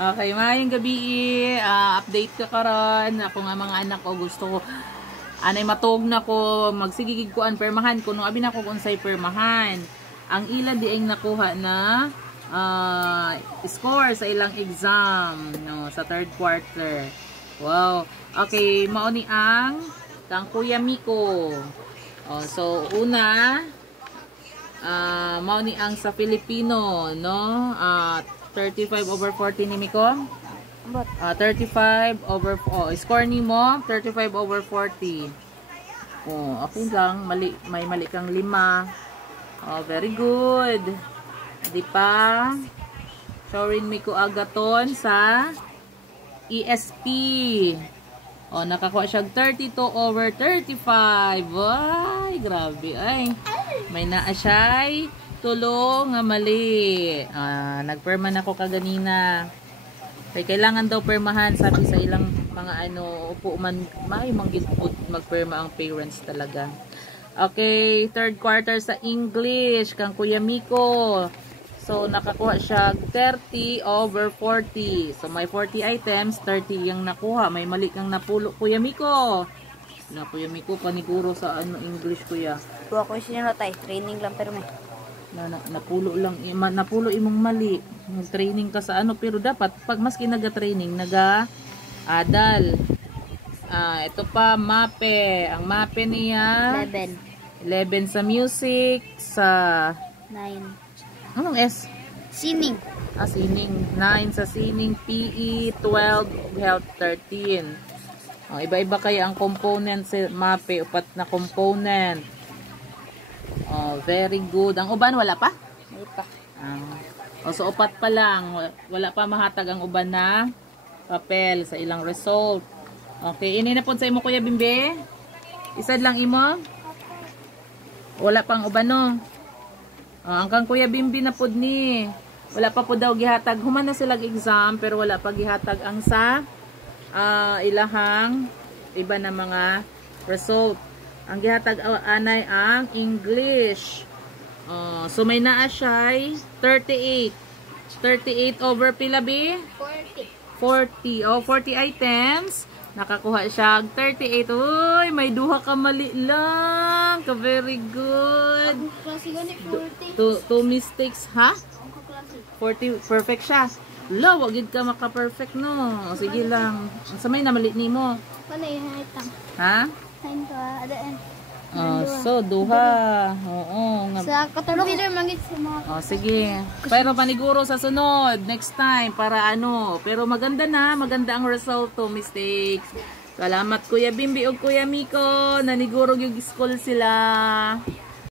Okay, mayang gabi. Update ka karon. Ako nga mga anak ko gusto ko anay matog na ko magsigigig ko an permahan ko no abi na ko unsay permahan. Ang ila di ay nakuha na score sa ilang exam no sa third quarter. Wow. Okay, mao ni ang kang Kuya Miko. Oh, so una mao ni ang sa Filipino no 35/40 ni Miko. 35/, score ni mo 35/40. Oh, okay lang, may mali kang 5. Oh, very good. Di pa showin Miko agaton sa ESP. Oh, nakakuha siya 32/35. Ay, grabe ay. May naa siya'y tulong nga mali. Nagperman ako kaganina. Kaya kailangan daw permahan sabi sa ilang mga upo man may manggilpot magperma ang parents talaga. Okay, third quarter sa English kang Kuya Miko. So nakakuha siya 30/40. So may 40 items, 30 yung nakuha. May mali kang napulo Kuya Miko. Na Kuya Miko paniguro sa English Kuya. Kuha ko siya tay, training lang pero may napulo lang napulo imong mali training ka sa pero dapat pag maski naga-training naga-adal. Ito pa mape, ang mape niya 11 sa music, sa 9 anong S? sining. Sining 9 sa sining, PE 12, health 13. Iba-iba kaya ang components sa mape, 4 na component. Very good. Ang uban wala pa? Wala pa. So 4 pa lang. Wala pa mahatag ang uban na papel sa ilang result. Okay, ini na po sa imo Kuya Bimbe. Isad lang imo. Wala pang uban no. Ang kang Kuya Bimbe na pod ni. Wala pa po daw gihatag. Human na sila exam pero wala pa gihatag ang sa ilahang iba na mga result. Ang gihatag anay ang English. So may naa siya'y 38. 38 over pila bi? 40. 40 items. Nakakuha siya 38. Uy, may duha ka mali lang. Very good. Two mistakes, ha? 40 perfect siya. Wag gid ka maka-perfect no. Sige lang. Sa may namali nimo. Ha? So duha. Oo nga. Sa Caterpillar mangit sa mga. Sige. Pero paniguro sa sunod next time para pero maganda ang result to mistakes. Salamat Kuya Bimbi ug Kuya Miko, naniguro yung school sila.